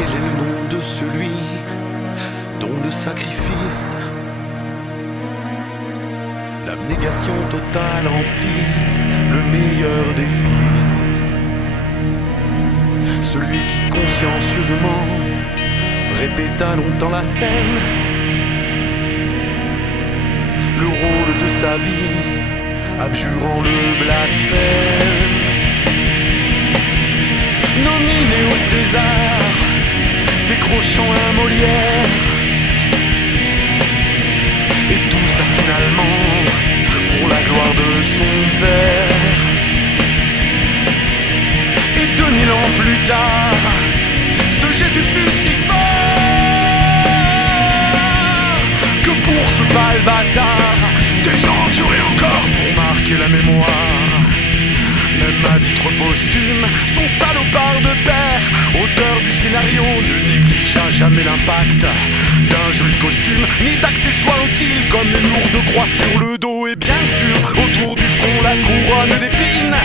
Quel est le nom de celui dont le sacrifice, l'abnégation totale en fit le meilleur des fils? Celui qui consciencieusement répéta longtemps la scène, le rôle de sa vie, abjurant le blasphème. Nominé au César, décrochant un Molière, et tout ça finalement pour la gloire de son père. Et 2000 ans plus tard, ce Jésus fut si fort que pour ce pâle bâtard, des gens tueraient encore pour marquer la mémoire. Même à titre posthume, son salopard de père, auteur du scénario, ne négligea jamais l'impact d'un joli costume, ni d'accessoires utiles comme une lourde croix sur le dos. Et bien sûr, autour du front, la couronne d'épines,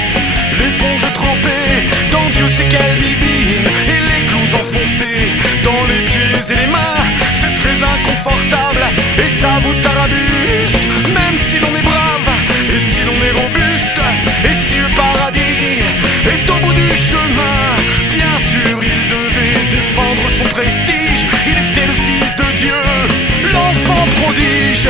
l'éponge trempée dans Dieu sait quelle bibine, et les clous enfoncés dans les pieds et les mains. C'est très inconfortable et ça vous tarabuste, même si l'on est brave et si l'on est robuste, et si le paradis est au bout du chemin. Bien sûr, il devait défendre son prestige, il était le fils de Dieu, l'enfant prodige.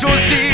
J'ose dire